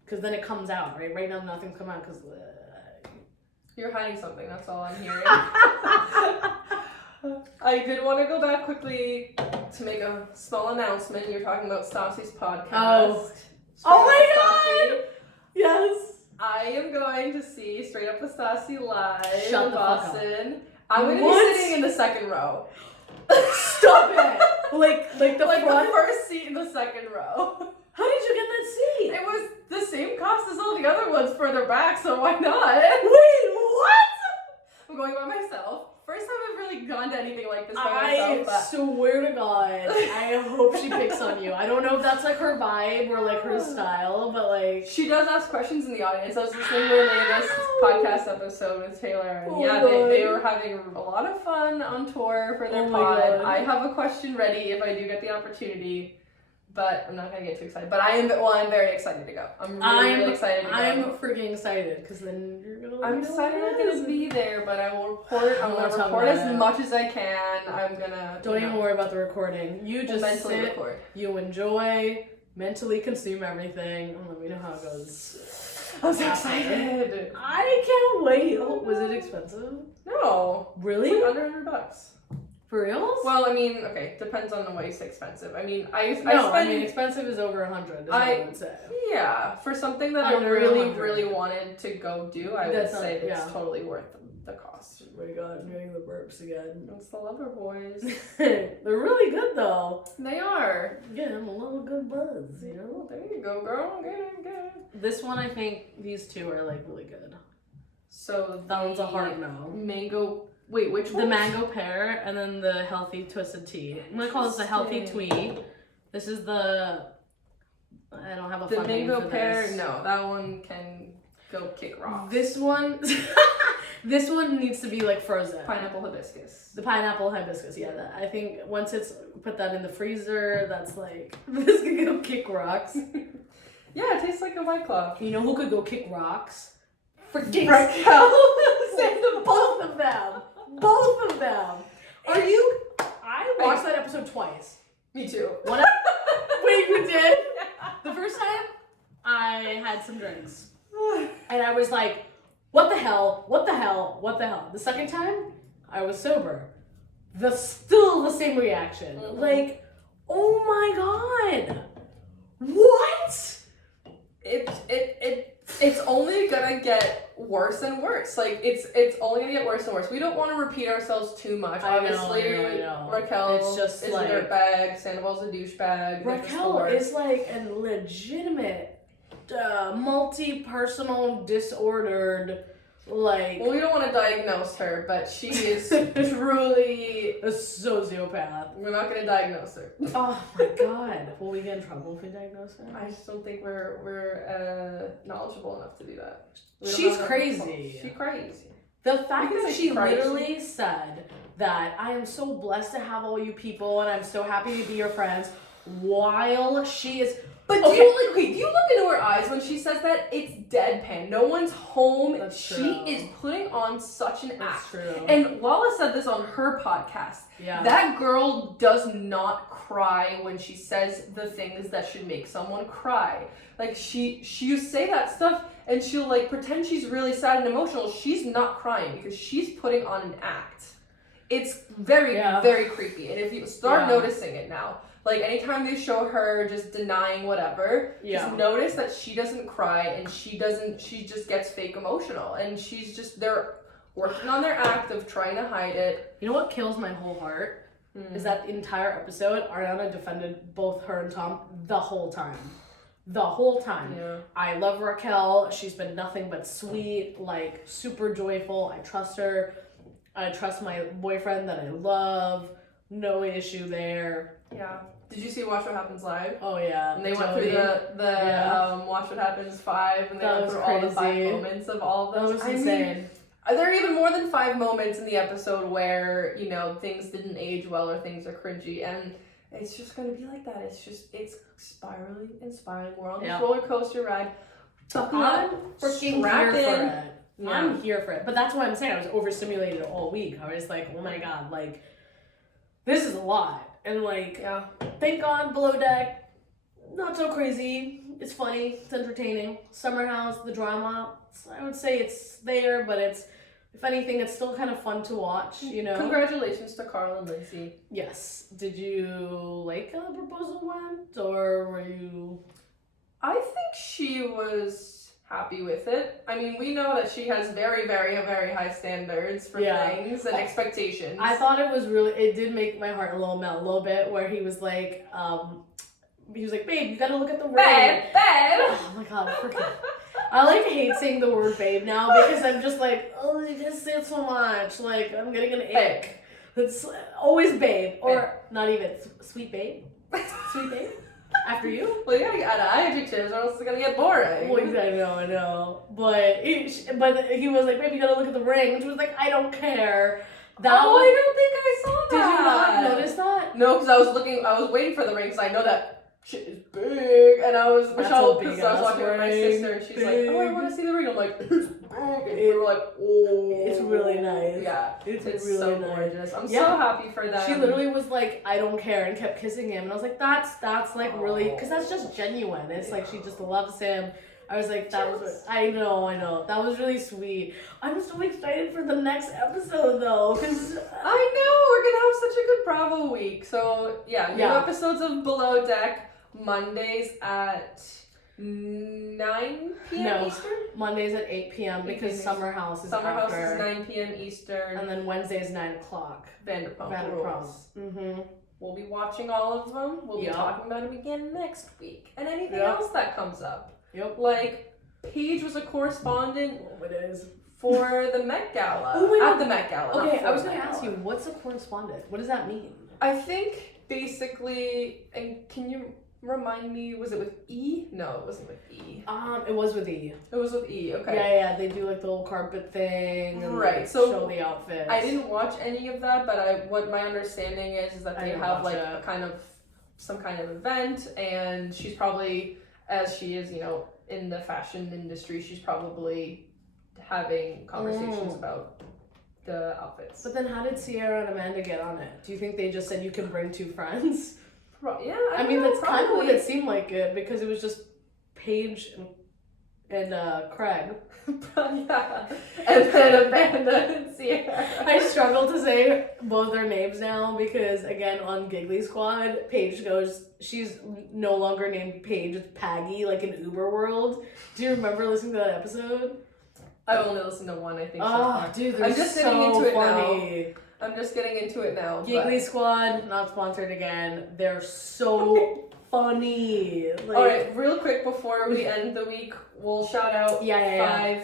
because then it comes out, right? Right now, nothing's come out because You're hiding something, that's all I'm hearing. I did want to go back quickly to make a small announcement. You're talking about Stassi's podcast. Oh my god! Yes! I am going to see Straight Up with Stassi live Shut in the fuck Boston. I'm going to What? be sitting in the second row. Stop it! Like the front? The first seat in the second row. How did you get that seat? It was the same cost as all the other ones further back, so why not? Wait, what? I'm going by myself. First time I've really gone to anything like this by I myself. swear to God, I hope she picks on you. I don't know if that's like her vibe or like her style, but like she does ask questions in the audience. I was listening to her latest podcast episode with Taylor, and they were having a lot of fun on tour for their pod. I have a question ready if I do get the opportunity. But I'm not gonna get too excited. But I'm very excited to go. I'm really excited to go. I'm freaking excited because then you're gonna. I'm excited I'm gonna be there, but I will report. I'm gonna report as much as I can. I'm gonna. Don't even worry about the recording. You just mentally sit, record. You enjoy, mentally consume everything, and let me know how it goes. I'm so excited. I can't wait. Oh, was it expensive? No. Really? It's like under $100. For reals? Well, I mean, okay, depends on the way you say expensive. I mean, I mean, expensive is over 100. Is what I would say. Yeah, for something that Under I really, 100. really wanted to go do, I would say it's totally worth the cost. Oh my god, I'm getting the burps again. It's the Loverboys. They're really good though. They are. Yeah, I'm a little good buzz, you know? There you go, girl. Get it. This one, I think these two are like really good. So that one's a hard no. Mango. Wait, which one? The mango pear and then the healthy twisted tea. I'm gonna call this the healthy twee. This is the. I don't have a fun name for this. The mango pear. No, that one can go kick rocks. This one. This one needs to be like frozen. Pineapple hibiscus. The pineapple hibiscus, yeah. I think once it's put that in the freezer, that's like this can go kick rocks. Yeah, it tastes like a White Claw. You know who could go kick rocks? Freaking Raquel. Both of them. Both of them. Are you? I watched that episode twice. Me too. Wait, you did? Yeah. The first time, I had some drinks. And I was like, what the hell? What the hell? What the hell? The second time, I was sober. Still the same reaction. Mm-hmm. Like, oh my god. What? It's only gonna get worse and worse. Like it's only gonna get worse and worse. We don't want to repeat ourselves too much. Obviously, I know. Raquel it's just is like, a dirtbag. Sandoval's a douchebag. Raquel is like a legitimate, multi-personal disordered. Like, well, we don't want to diagnose her, but she is truly a sociopath. We're not going to diagnose her. Oh my god. Will we get in trouble if we diagnose her? I just don't think we're knowledgeable enough to do that. She's crazy. She's crazy. The fact that she literally said that I am so blessed to have all you people and I'm so happy to be your friends while she is... But do you look into her eyes when she says that? It's deadpan. No one's home. That's she true. is putting on such an That's act. True. And Lala said this on her podcast. Yeah. That girl does not cry when she says the things that should make someone cry. Like she say that stuff and she'll like pretend she's really sad and emotional. She's not crying because she's putting on an act. It's very, very creepy. And if you start noticing it now, like anytime they show her just denying whatever, just notice that she doesn't cry and she just gets fake emotional and they're working on their act of trying to hide it. You know what kills my whole heart? Is that the entire episode, Ariana defended both her and Tom the whole time. The whole time. Yeah. I love Raquel. She's been nothing but sweet, like super joyful. I trust her. I trust my boyfriend that I love. No issue there. Yeah. Did you see Watch What Happens Live? Oh yeah. And they went through the Watch What Happens 5 and they went through all the 5 moments of all of those. That was insane. There are even more than 5 moments in the episode where, you know, things didn't age well or things are cringy and it's just gonna be like that. It's spiraling and spiraling. We're on this roller coaster ride. I'm freaking here for it. Yeah. I'm here for it. But that's why I'm saying I was overstimulated all week. I was like, oh my god, like, this is a lot. And like, Yeah. thank God, Below Deck, not so crazy. It's funny. It's entertaining. Summer House, the drama, I would say it's there, but it's, if anything, it's still kind of fun to watch, you know? Congratulations to Carl and Lindsay. Yes. Did you like how the proposal went, or were you... I think she was happy with it. I mean, we know that she has very, very, very high standards for things and expectations. I thought it was really, it did make my heart a little melt a little bit, where he was like, babe, you gotta look at the ring. Babe! Oh my god, freaking. I like hate saying the word babe now because I'm just like, oh, you just say it so much. Like, I'm getting an ick. It's always babe. Or not even, sweet babe. Sweet babe? After you? Well, you gotta add adjectives or else it's gonna get boring. Well, I know. But he was like, babe, you gotta look at the ring. And she was like, I don't care. I don't think I saw that. Did you not notice that? No, because I was waiting for the ring because I know that shit is big, and I was Michelle, because I was watching with my sister, and she's like, oh, I want to see the ring. I'm like, it's big, and we were like, oh, it's really nice. Yeah, it's really so nice. gorgeous. I'm so happy for them. She literally was like, I don't care, and kept kissing him, and I was like, that's like really, because that's just genuine. It's like she just loves him. I was like, I know. That was really sweet. I'm so excited for the next episode, though. Cause I know, we're going to have such a good Bravo week. So, new episodes of Below Deck, Mondays at 9 p.m. Eastern? Mondays at 8 p.m. because Summer House is Summer House after. is 9 p.m. Eastern. And then Wednesday is 9 o'clock. Vanderpump Rules. Mm-hmm. We'll be watching all of them. We'll be talking about them again next week. And anything else that comes up. Yep. Like, Paige was a correspondent for the Met Gala. Oh my God. At the Met Gala. Okay, I was going to ask you, what's a correspondent? What does that mean? I think basically, and can you remind me, was it with E? No, it wasn't with E. It was with E. It was with E, okay. Yeah, they do like the little carpet thing and so show the outfits. I didn't watch any of that, but what my understanding is that they have like some kind of event, and she's probably, as she is, in the fashion industry, she's probably having conversations about the outfits. But then how did Sierra and Amanda get on it? Do you think they just said you can bring two friends? Yeah, I mean, that's kind of what it seemed like it, because it was just Paige and Craig. Yeah. And then Amanda and Sierra. I struggle to say both their names now because, again, on Giggly Squad, Paige goes, she's no longer named Paige, it's Paggy, like in Uber World. Do you remember listening to that episode? I've only listened to one, I think. Oh, dude, they're I'm just so getting into it funny. now. I'm just getting into it now. Giggly Squad, not sponsored again. They're so funny. Like, alright, real quick before we end the week, we'll shout out 5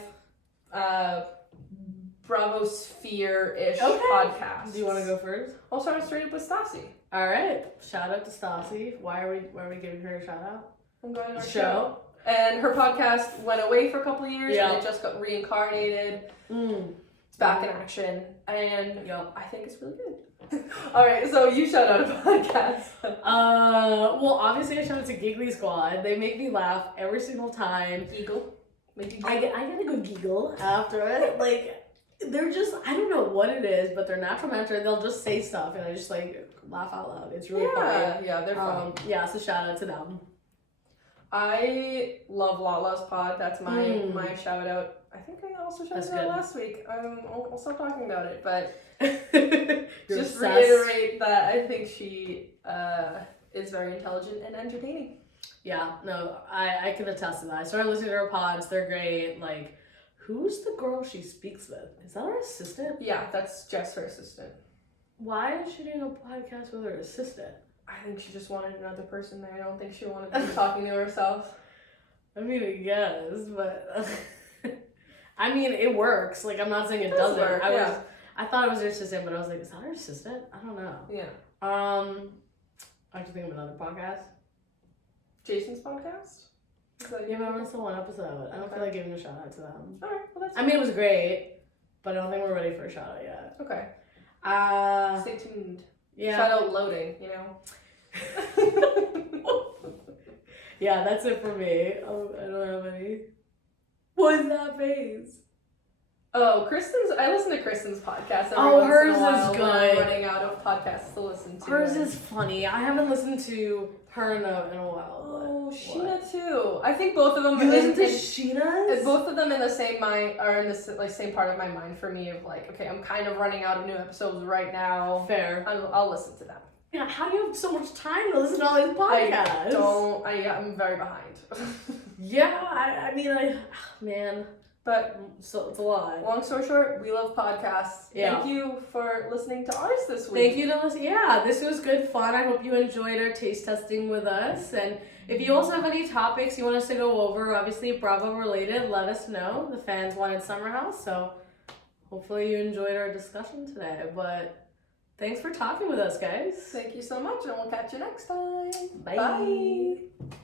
Bravosphere-ish podcasts. Do you want to go first? I'll start straight up with Stassi. Alright, shout out to Stassi. Why are we giving her a shout out? I'm going to our show. And her podcast went away for a couple of years and it just got reincarnated. It's back in action, and I think it's really good. All right, so you shout out a podcast. Well, obviously I shout out to Giggly Squad. They make me laugh every single time. Giggle. I get a good giggle after it. Like, they're just, I don't know what it is, but they're natural banter. They'll just say stuff, and I just like laugh out loud. It's really funny. Yeah, they're funny. So shout out to them. I love Lala's pod. That's my shout out. I think I also shouted out last week. I'll stop talking about it, but just reiterate that I think she is very intelligent and entertaining. Yeah, no, I can attest to that. I started listening to her pods. They're great. Like, who's the girl she speaks with? Is that her assistant? Yeah, that's Jess, her assistant. Why is she doing a podcast with her assistant? I think she just wanted another person there. I don't think she wanted to be talking to herself. I mean, I guess, but I mean, it works. Like, I'm not saying it doesn't. Work, I thought it was her assistant, but I was like, is that her assistant? I don't know. Yeah. I have to think of another podcast. Jason's podcast? Yeah, but I only saw one episode. I don't feel like giving a shout out to them. Alright, well that's I mean, it was great, but I don't think we're ready for a shout out yet. Okay. Stay tuned. Yeah. Shout out loading, Yeah, that's it for me. I don't have any. What's that face? Oh, I listen to Kristen's podcast every Oh, once hers in a while is when I'm good. running out of podcasts to listen to. Hers is funny. I haven't listened to her in a while. Oh, but Sheena too. I think both of them. You listen to Sheena's? Both of them in the same mind are in the like same part of my mind for me of like, okay, I'm kind of running out of new episodes right now. Fair. I'll listen to them. Yeah, how do you have so much time to listen to all these podcasts? I'm very behind. Yeah, man. But So it's a lot. long story short, we love podcasts. Yeah. Thank you for listening to ours this week. Thank you to listen. Yeah, this was good fun. I hope you enjoyed our taste testing with us. And if you also have any topics you want us to go over, obviously Bravo related, let us know. The fans wanted Summer House, so hopefully you enjoyed our discussion today. But thanks for talking with us, guys. Thank you so much, and we'll catch you next time. Bye. Bye.